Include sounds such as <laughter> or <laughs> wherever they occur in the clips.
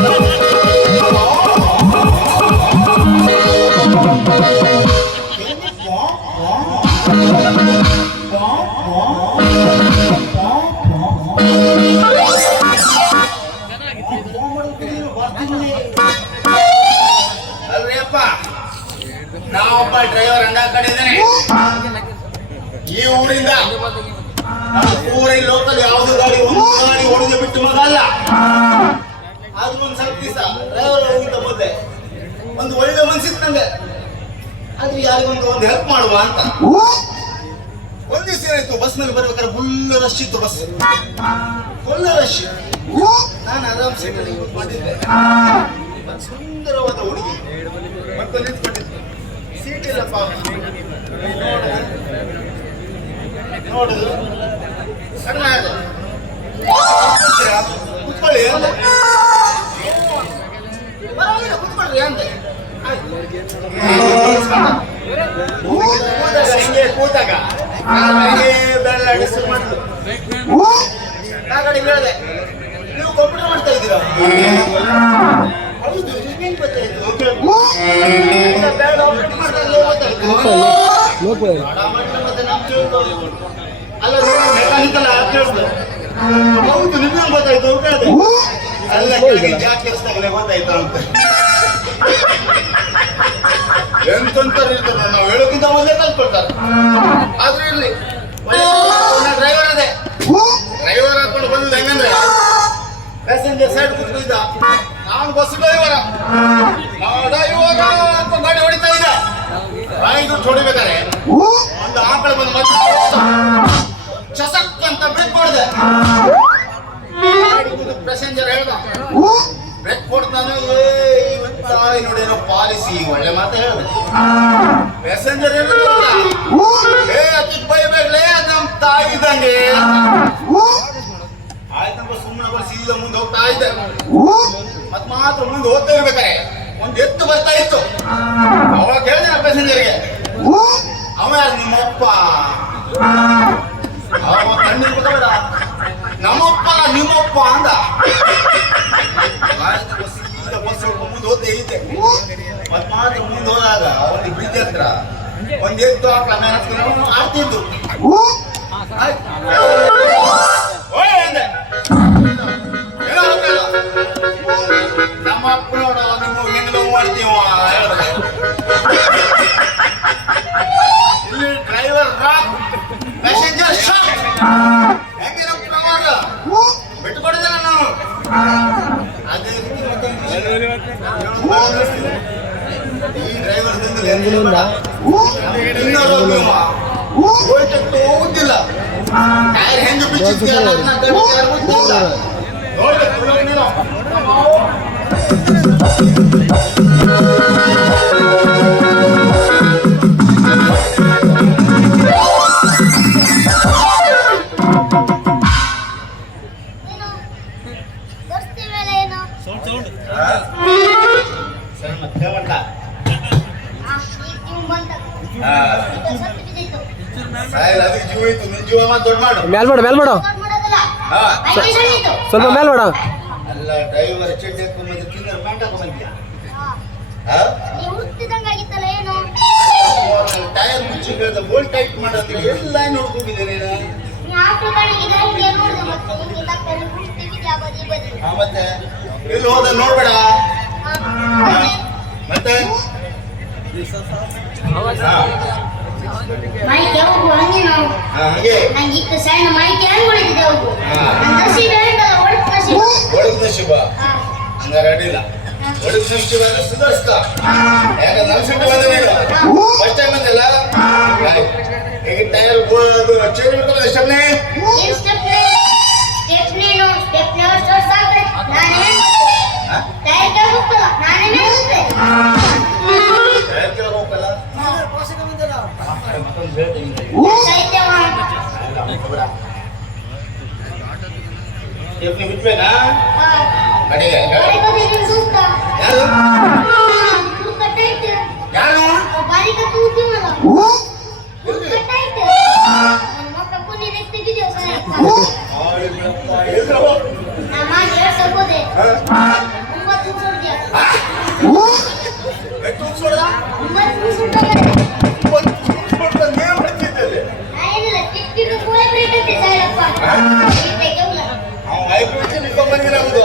Oh, ನಾವೊಬ್ಬ driver ಅಂಡ ಕಡೆ ಇದ್ದಾನೆ ಈ ಊರಿಂದ ಊರಿನ ಲೋಕಲ್ ಯಾವುದು ಗಾಡಿ ಗಾಡಿ ಹೊಡೆದು ಬಿಟ್ಟು ಮಗ ಅಲ್ಲ. ಅದು ಒಂದ್ ಸ್ವಲ್ಪ ದಿವಸ ಡ್ರೈವರ್ ಹೋಗಿದ್ದ ಮೊದಲೇ ಒಂದು ಒಳ್ಳೆ ಮನ್ಸಿತ್ತು ನಂಗೆ. ಆದ್ರೆ ಯಾರಿಗೊಂದು ಒಂದು ಹೆಲ್ಪ್ ಮಾಡುವ ಅಂತ. ಒಂದ್ ದಿವಸ ಏನಾಯ್ತು ಬಸ್ನಲ್ಲಿ ಬರ್ಬೇಕಾದ್ರೆ ಫುಲ್ ರಶ್ ಇತ್ತು ಬಸ್ ಫುಲ್ ರಶ್ ನಾನು ಆರಾಮ್ ಸೀಟಲ್ಲಿ ಮಾಡಿದ್ದೆ. ಸುಂದರವಾದ ಹುಡುಗಿ. ಮತ್ತೊಂದು ನಿಂತ್ಕೊಂಡಿದ್ದೆ ನೋಡುದು ಕಡಿಮೆ ಆದ ಕುತ್ಕೊಳ್ಳಿ. ಅಂದೆ ಪರವಾಗಿಲ್ಲ ಕುತ್ಕೊಳ್ರಿ ಅಂದೆ ಹಿಂಗೆ ಕೂತಾಗ ಹಿಂಗೆ ಬೆರಳಾಡಿ ಶುರು ಮಾಡಿದ್ಲು ಆ ಹೇಳಿದೆ ನೀವು ಕಂಪ್ಯೂಟರ್ ಮಾಡ್ತಾ ಇದ್ದೀರಾ? ಹೌದು ನಿಮ್ಗೆ ಗೊತ್ತಾಯ್ತು? ಹೌದು ನಿಮ್ಗೆ ಗೊತ್ತಾಯ್ತು ಅಲ್ಲ ಜಾಕ್ ಕೆಲಸದಾಗಲೇ ಗೊತ್ತಾಯ್ತು ಅಂತ. ಮತ್ ಮಾತ್ರ ಮುಂದೆ ಹೋಗ್ತಾ ಇರ್ಬೇಕಾರೆ ಒಂದ್ ಎತ್ತು ಬರ್ತಾ ಇತ್ತು ಅವಾಗ ಹೇಳಿದೆ ನಮ್ಮ ಪ್ಯಾಸೆಂಜರ್ಗೆ ಅವ ನಿಮ್ಮಪ್ಪ ಅವ ನಮ್ಮಪ್ಪ ನಿಮ್ಮಪ್ಪ ಅಂದ ಬಸ್ ಮುಂದೆ ಇದ್ದೆ ಮತ್ ಮಾತ್ರ ಮುಂದೆ ಹೋದಾಗ ಒಂದು ಬ್ರಿಡ್ಜ್ ಹತ್ರ ಒಂದ್ ಎತ್ತು ಆಡ್ತಿದ್ದು. ನಮ್ಮ ಅಪ್ಪ ನೋಡು ನಿಮ್ಮ ಹೆಂಗ್ ಲವ್ ಮಾಡ್ತೀವ? ಇಲ್ಲಿ ಡ್ರೈವರ್ ರಾಕ್ ಪ್ಯಾಸೆಂಜರ್ ಶಾಕ್ ಹೆಂಗೆ ನಮ್ಮ ಪ್ರವಾರ ಬಿಟ್ಟು ಅದೇ ಈ ಡ್ರೈವರ್ ಹೋಗುದಿಲ್ಲ. ಟೈರ್ ಹೆಂಗೆ ಬಿಚ್ಚಿದ್ಯಲ್ಲ ಅದನ್ನ ಗಟ್ಟಿ ಯಾರು ಗೊತ್ತಿಲ್ಲ. ನೋಡ್ಬೇಕು, ನೋಡು ಮೇಲ್ಬೇಡ ತೋರಿಸ್ತೀವಲ್ಲ ಏನು ಸರಿ, ಮತ್ತೆ ಹೇಳ್ಬೇಡ. ಆ, ಈಗ ನೀವು ಬಂದ ಆ, ಈಗ ಸತ್ತು ಬಿದ್ದಿತ್ತು ಸಾಯಿಲ್ಲ, ಅದಕ್ಕೆ ಜೀವ ಇತ್ತು ನಿನ್ ಜೀವ ಮಾತ್ರ ದೊಡ್ಡ ಮಾಡು ಮೇಲ್ ಮಾಡು ಮೇಲ್ ಮಾಡು ದೊಡ್ಡ ಮಾಡೋದಲ್ಲ ಹಾ. ಐದು ಸಲ ಇತ್ತು ಸ್ವಲ್ಪ ಮೇಲ್ ಮಾಡು ಅಲ್ಲ ಡ್ರೈವರ್ ಚಡ್ಡಿ ಹಾಕೊಂಡ್ಬಂದು ತಿಂದ್ರೆ ಪ್ಯಾಂಟ್ ಹಾಕೊಂಡ್ಬಂದ್ಯಾ ಹಾ. ನೀವು ಹುಟ್ಟಿದಂಗಾಗಿತ್ತಲ್ಲ ಏನು ಕೇಳ್ದ ಬೋಲ್ಟ್ ಟೈಟ್ ಮಾಡಂದ್ರೆ ಎಲ್ಲ ನೋಡ್ಕೊಂಡಿದ್ದೇನೆ ಮತ್ತೆ? ಎಲ್ಲಿ ಹೋದ ನೋಡ್ಬೇಡ. ಮತ್ತೆ? ಮೈಕ್ ಹೋಗು ನಾವು? ನಂಗೆ ಇತ್ತು ಸಣ್ಣ ಮೈಕೆ ಹೆಂಗ್ ಉಳಿದಿದೆ ಹೋಗು ಹಾ. ನನ್ನ ನಸೀಬ್ ಹೇಳ್ದಲ್ಲ ಒಳಗೆ ನಸೀಬ್ ಒಡಗ್ನ ಶಿವ ಹಾ. ಹಂಗಾರೆ ಅಡ್ಡಿಲ್ಲ. ಒಡಗು ಸೃಷ್ಟಿ ಬಂದ್ರೆ ಸುಧಾರಿಸ್ತ ಯಾಕಂದ್ರೆ ನಾನು ಸಿಟ್ಟು ಬಂದಿಲ್ಲ ಫಸ್ಟ್ ಟೈಮ್ ಬಂದಿಲ್ಲ ಈಗ ಟೈರ್ ಚೇಂಜ್ ಮಾಡ್ಕೊಳ್ಳೋದು ಎಷ್ಟೇ ಬಿಟ್ಬೇಕಾ ಅಡಿಗೆ ಯಾರು ಯಾರು ಐದು ನಿಮಿಷ ಬಂದಿರೋದು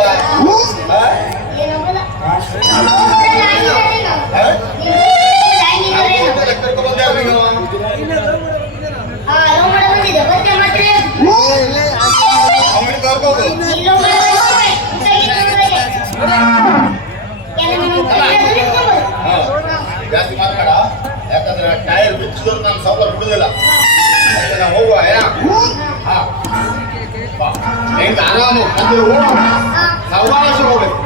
ಹುಚ್ಚಿದವ್ರು ನಾನು ಸಾವುಕಾರ ಬಿಡುದಿಲ್ಲ ನಾವು ಹೋಗುವ ಹೆಂಗ ಆರಾಮು ಅಂದ್ರೆ ಓಡೋ ಸಾವುಕಾರ ಹೋಗ್ಬೇಕು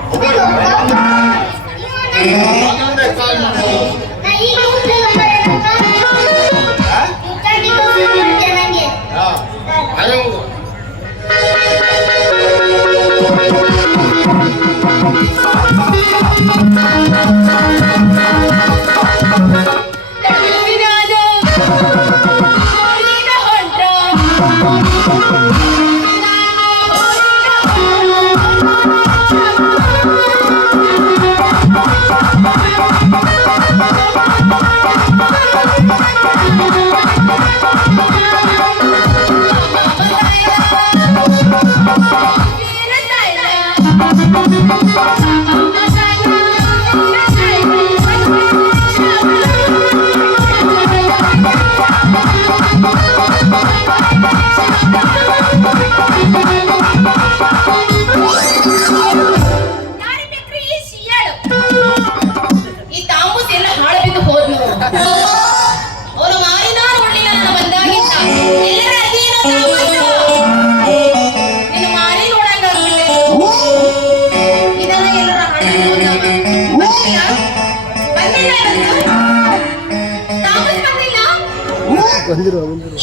ಬಂದಿರುವ ಬಂದಿರುವ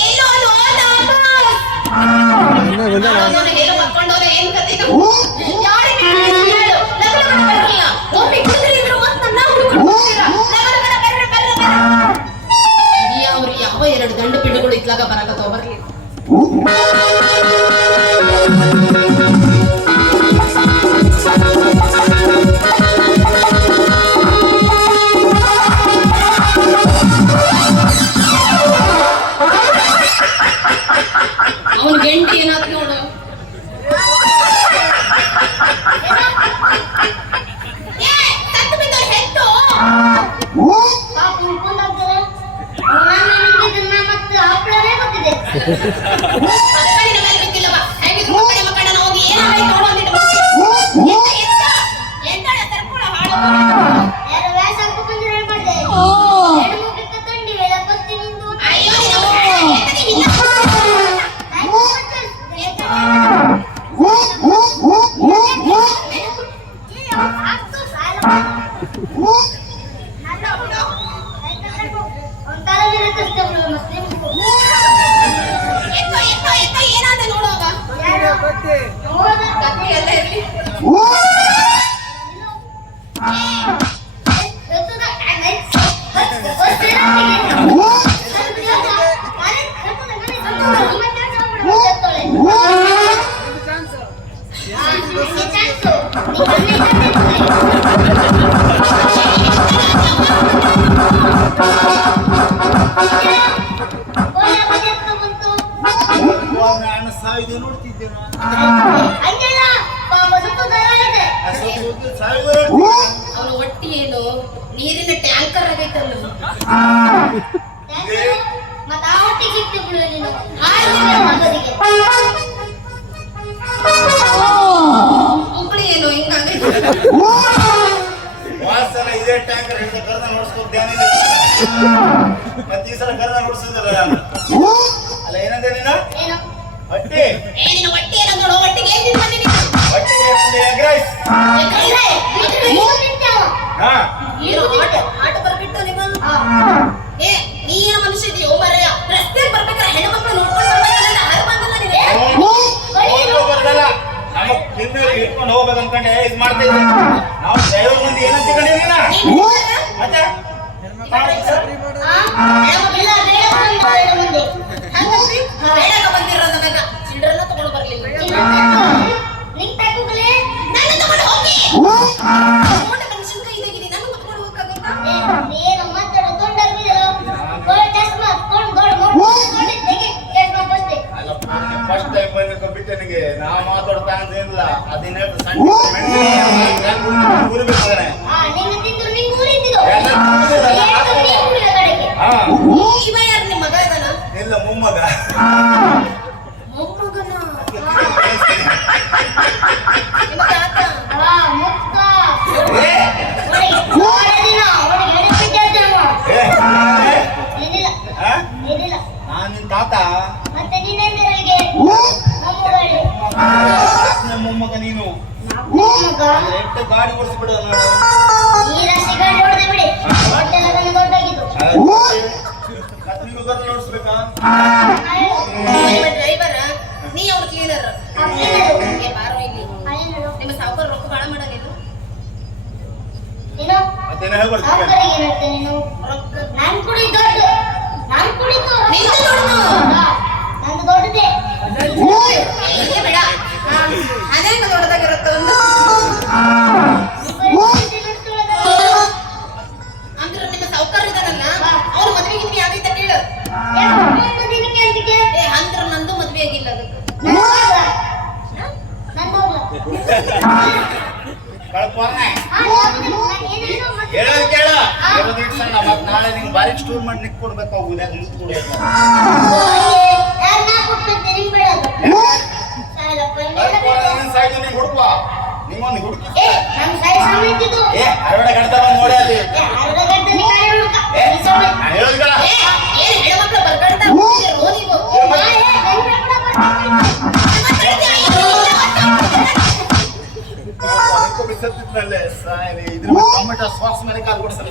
ಯಾವ ಎರಡು ಗಂಡು ಪಿಂಡುಗಳು ಇದ್ಲಾಗ ಬರಕತ್ತೋ ಬರ್ಲಿ. ನೋಡು Ha ha ha. ನಾನು ಸಾವಿದೆ ನೋಡ್ತಿದ್ದೆ ಹಂಗಿಲ್ಲ ಅವನು ಹೊಟ್ಟಿ ಏನು ನೀರಿನ ಟ್ಯಾಂಕರ್ ಆಗೈತಲ್ಲ. ತ್ಯಾಂಕ್ಸ್. ಮತ್ತ್ ಆ ಹೊಟ್ಟೆ ಗಿಟ್ಟು ಬಿಡು ನೀನು. ಆಯ್ತು ಇದೇ ಟ್ಯಾಂಕರ್ ಹಿಡಿದ ಕರ್ದ ನೋಡ್ಸ್ಕೊತೇನೆ ಮತ್ತೆ ಈ ಸಲ ಕರ್ದ ನೋಡ್ಸಿದ್ರ ಅಲ್ಲ ಏನಂದೆ ನೀನು? ಏನು? ಹೊಟ್ಟೆ. ಏನಿನ ಹೊಟ್ಟೆ ನಮ್ಮ ಹೊಟ್ಟೆಗೆ ಏನ್ ತಿಂದ ಎಗ್ ರೈಸ್. Egg rice? ಹಾ. ಇವ ಯಾರು ನಿಮ್ಮ ಮಗ ಇದಾನ ಇಲ್ಲ ಮೊಮ್ಮಗ. ಮೊಮ್ಮಗನ <laughs> ನಿಮ್ಮ ತಾತ ಆ, ಮುಕ್ಕ. ಏ, ನೋಡಿ, ನೋಡೇ ದಿನ, ಅವನಿಗೆ ಹಿಡಿದ್ಬಿಟ್ಟೈತೆ ಅವ. ಏ, ಏ, ಏನಿಲ್ಲ, ಆ? ಏನಿಲ್ಲ. ನಾನ್ ನಿನ್ ತಾತ ಮತ್ತೆ ನೀನೆಂದರಿಗೆ ಮೊಮ್ಮಗಳು. ನನ್ನ ಮೊಮ್ಮಗ ನೀನು ಎಷ್ಟು ಗಾಡಿ ಓಡಿಸ್ಬಿಡ ಈ ಗಾಡಿ ಬಿಡಿ. ದೊಡ್ಡಾಗಿದ್ದು. ಗೊತ್ತ ನೋಡಿಸ್ಬೇಕಾ ಡ್ರೈವರ್ ನೀ ಅವ್ರು ಕ್ಲೀನರ್ ಬಾರೋ ಇಲ್ಲಿ? ನಿಮ್ಮ ಸಾವುಕಾರ ರೊಕ್ಕ ಬಾಳ ಮಾಡಲಿಲ್ಲ ಏನು? ಮತ್ತೇನ ಹೇಳ್ಬಾರ್ದು ನೀನು? ನಾನ್ ಕುಡಿ ದೊಡ್ಡ. ನಾನು ಕುಡಿದು. ನಿಂದು ದೊಡ್ಡದು. ಹಾ, ನಂದು ದೊಡ್ಡದೇ. ಏ ಬೇಡ ಅದೇಂಗ ದೊಡ್ಡದಾಗಿರುತ್ತೆ ಒಂದು. ಅಂದ್ರೆ ನಿಮ್ಮ ಸಾವುಕಾರ ಇದಾನಲ್ಲ ಅವ್ರ ಮದ್ವೆ ಗಿದ್ವಿ ಆಗೈತ ಕೇಳು ಏ ಅಂದ್ರ ನಂದು ಮದ್ವೆ ಆಗಿಲ್ಲ ಅದಕ್ಕೆ ಹೇಳೋದ್ ಕೇಳ. ಹೇಳೋದ್ ಇಟ್ ಮತ್ ನಾಳೆ ನಿಂಗೆ ಬಾರಿ ಸ್ಟೋರ್ ಮಾಡಿ ನಿಕ್ ಕೊಡ್ಬೇಕು ಉದ್ಯಾಗ ನಿಂತು ಕೊಡ್ಬೇಕು ಯಾರ್ ನಾ ಕೊಟ್ಬಿಡ್ತೆ, ನಿಂಗ್ ಬಿಡೋದು. ಸಾಯಲ್ಲಪ್ಪ, ಇನ್ನೆಲ್ಲ ಬೇಕು. ಸಾಯ್ತು ನೀನ್ ಹುಡುಕುವ ನಿಂಗೊಂದು ಹುಡುಕಿ ಏ, ನಮ್ ಸಾಯಿ ಸಮೇತಿದ್ದು. ಏ ಅರವಡ ಗಂಟೆ ಬಂದು ನೋಡಿ ಅಲ್ಲಿ ಏ, ಅರ್ಧ ಗಂಟೆ ನೀ ಕಾಯಿ ಹುಡುಕ. ಏ ಈ ಸಮೇತ. ನಾನು ಹೇಳೋದ್ ಕೇಳ ಏ ಏನ್ ಹೆಣ್ಮಕ್ಳು ಬರ್ಕಂತ ಹೋದಿಗೋ ಏ, ಏ, ನನ್ ಕೂಡ ನೋಡಿ ಬಿಸತ್ತಿದ್ನಲ್ಲೇ ಸಾಯಿ ಇದ್ರ ಟೊಮೆಟೊ ಸಾಸ್ ಮೇಲೆ ಕಾಲ್ ಕೊಡ್ಸಲ್ಲ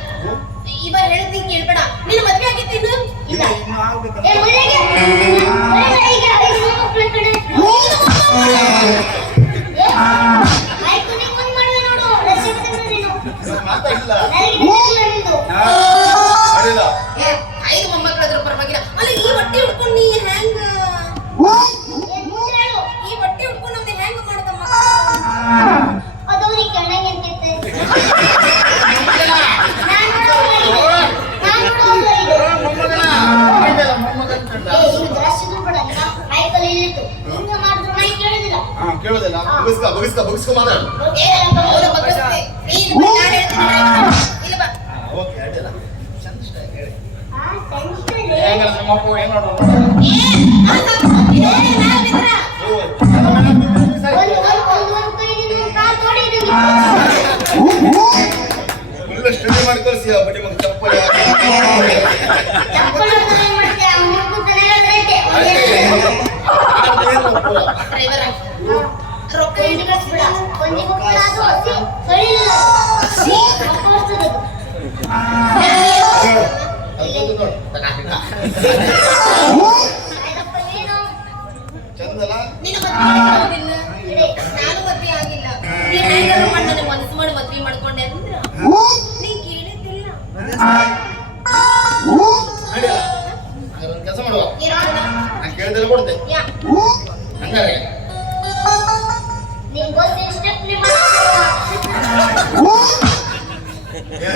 ಏ ಹೇಳ್ತೀನಿ ಹೇಳಿದ್ ನೀನ್ ಕೇಳ್ಬೇಡ ನಿನ್ನ ಮದ್ವೆ ಆಗಿತ್ತು ಇನ್ನು ಇಲ್ಲ. ಏ, ಮನೆಗೆ? ಮನೆಗೆ ಈಗ ಐದು ಮಕ್ಕಳ ಕಡೆ. ಏ, ಆಯ್ತು, ನೀನ್ ಮುಂದ್ ಮಾಡುವೆ ನೋಡು. ರಸ್ತೆ ನೀನು. ನನಗೆ ನಿಂದು. ಐದು ಮೊಮ್ಮಕ್ಕಳಾದ್ರೂ ಪರವಾಗಿಲ್ಲ ಅಲ್ಲಿ ಈ ಹೊಟ್ಟೆ ಉಟ್ಕೊಂಡು ನೀ ಹೆಂಗ ಏನ್ ಮುಂದೆ ಹೇಳು. ಈ ಹೊಟ್ಟೆ ಉಟ್ಕೊಂಡು ನಮ್ದು ಹೆಂಗ ಮಾಡದಮ್ಮ ಅದು ಅವ್ರಿಗೆ ಕಣ್ಣಂಗೆ ಅಂತಿತ್ತೆ. ನಾನ್ ನೋಡೋಲ್ಲ ಇದು. ನಾನ್ ನೋಡೋಲ್ಲ ಇದು. ಮೊಮ್ಮಗನ ಮೊಮ್ಮಗನ, ಮೊಮ್ಮಗನ ಕಂಡ. ಏ, ಇದು ಜಾಸ್ತಿ ದುಡ್ಡು ಬೇಡ. ಈಗ ಮೈಕಲ್ಲಿ ಇಳಿತು. ಹಿಂಗೆ ಮಾಡಿದ್ರು ಮೈ ಕೇಳೋದಿಲ್ಲ. ಹಾ ಕೇಳೋದಿಲ್ಲ ಬಗಸ್ಕ ಬಗಸ್ಕ ಬಗಸ್ಕ ಮಾತಾಡು ಏ ಅವ್ರ ಬಗ್ಗಿಸ್ತೆ ನೀನು ಬಾ, ನಾನ್ ಹೇಳ್ತೀನಿ driver. ಇಲ್ಲ ಬಾ ಓಕೆ ಅಡ್ಡಿಲ್ಲ ಚಂದ ಇಷ್ಟ ಹೇಳಿ ಆ, tension ಇಲ್ಲ. ಹೆಂಗಲ್ಲ ನಮ್ಮ ಅಪ್ಪ ಏನ್ ಮಾಡೋದು ಏ ಆ ಸಾಕು. ಏ, ನಾವ್ ಬಿದ್ರ. ಒಂದು ಒಂದು ಒಂದು ಒಂದು ಕೈಯಿಂದ ಒಂದು ಕಾಲು ತೊಡಿದು ಫುಲ್ ಸ್ಟಡಿ ಮಾಡಿ ಕಳ್ಸಿ ಆ ಬಡ್ಡಿ ಮಗ ಚಪ್ಪಲಿ <laughs>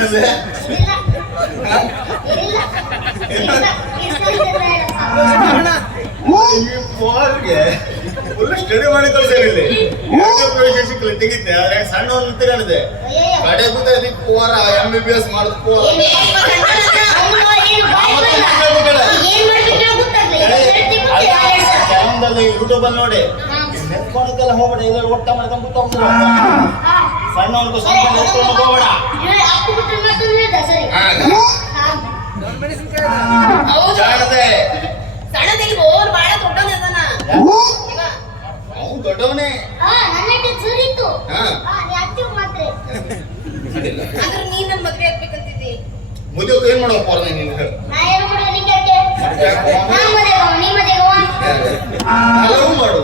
ಕಾಣಿಸ್ತದೆ ಈ ಫುಲ್ ಸ್ಟಡಿ ಮಾಡಿ ಕಳ್ಸಿರಲಿ ಸಿಕ್ಕಲ್ಲ ತೆಗಿತೆ. ಆದ್ರೆ ಸಣ್ಣ ಒಂದು ತಿರಳಿದೆ ಕಡೆ ಕೂತ ಬಿ ಬಿ ಎಸ್ ಮಾಡಿದ ಪೋರ ಯೂಟ್ಯೂಬ್ ಅಲ್ಲಿ ನೋಡಿ. ನೆತ್ಕೊಳಕ್ಕೆಲ್ಲ ಹೋಗ್ಬೇಡ ಈಗ ಒಟ್ಟ ಮಾಡ್ಕೊಂಡು ಕೂತ ಸಣ್ಣವನಿಗೂ ಸ್ವಲ್ಪ ಎತ್ಕೊಂಡು ಹೋಗೋಣ ಜಾಣತೆ ಅವನು ದೊಡ್ಡವನೇ. ಮುದ್ದೆ ಏನ್ ಮಾಡಪ್ಪ ಅವ್ರನ್ನ ನೀನು? ಹಲವು ಮಾಡು.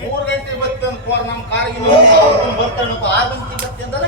ಮೂರು ಗಂಟೆ ಬರ್ತಂತ ನಮ್ ಕಾರಿಗೆ ಬರ್ತಾನಪ್ಪ ಆದಂತ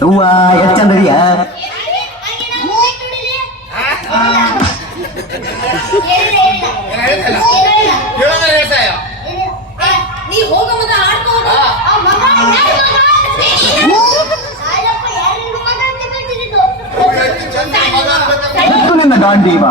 ಹೂವ ಎಷ್ಟು ಚಂದ ಇದೆಯಾ? ನಿನ್ನ ಗಾಂಧೀವಾ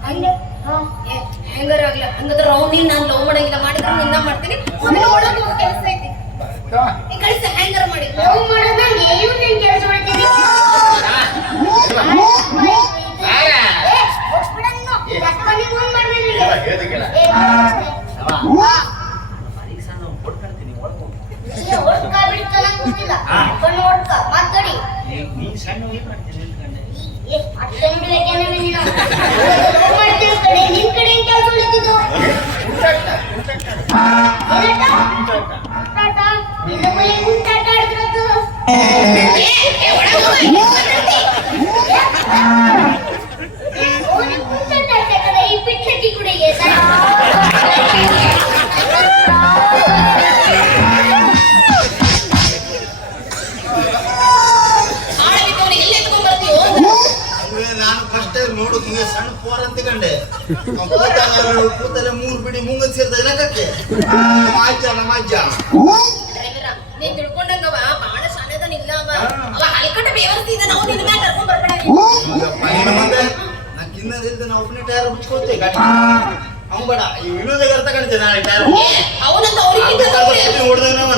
ಹಂಗಂದ್ರೆ ರೌಂಡ್ ನೀನ್ ನಾನು ಲವ್ ಮಾಡಂಗಿಲ್ಲ. ಮಾಡಿದ್ರೆ ನಿನ್ನ ಮಾಡ್ತೀನಿ. ಆಮೇಲೆ ಒಳಗೆ ಕೆಲಸ ಐತಿ. ಈ ಕಡೆ ಹ್ಯಾಂಗರ್ ಮಾಡಿ. ಲವ್ ಮಾಡೋದು ಕೆಲಸ ಮಾಡ್ತೀನಿ ಏ ಕೂತಲೆ ಮೂರು ಬಿಡಿ ಮುಂಗನ್ ಸೇರ್ತಾರೆ ನಗಕ್ಕೆ. ಮಾಜಾನ ಮಾಜ ನೀನ್ ತಿಳ್ಕೊಂಡಂಗವ ಅವ ಅವ. ಹಲ್ಕಟ ಬೇವರ್ತಿದ್ದ ನಿನ್ನ ನಾವು ಒಬ್ಬನೇ ಟೈರ್ ಮುಚ್ಕೋತೇ ಬೇಡ ಇವ್ ಇಲ್ಲದಾಗ ಅರ್ಥ ಕಾಣ್ತೇನೆ ಟೈರ್ ಅವನಂತ ಅವ್ರಿಗೆ ಹೊಡೆದಾಗ ನಾವು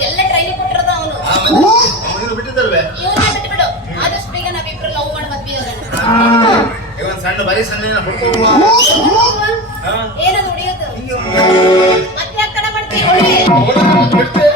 ಎಲ್ಲ ಟ್ರೈನ್ ಕೊಟ್ಟಿರೋದ ಅವನು. ಅವನು ಬಿಟ್ಟಿದ್ದಲ್ವೇ ಬಿಟ್ಟು ಬಿಡು ಆದಷ್ಟು ಬೇಗ ನಾವಿಬ್ರು ಲವ್ ಮಾಡಿ ಮದ್ವೆ ಸಣ್ಣ ಬರೀ ಸಣ್ಣ ಹುಡ್ಕೋಗುವ ಏನದು ಮತ್ತೆ ಕಡೆ ಮಾಡ್ತೀವಿ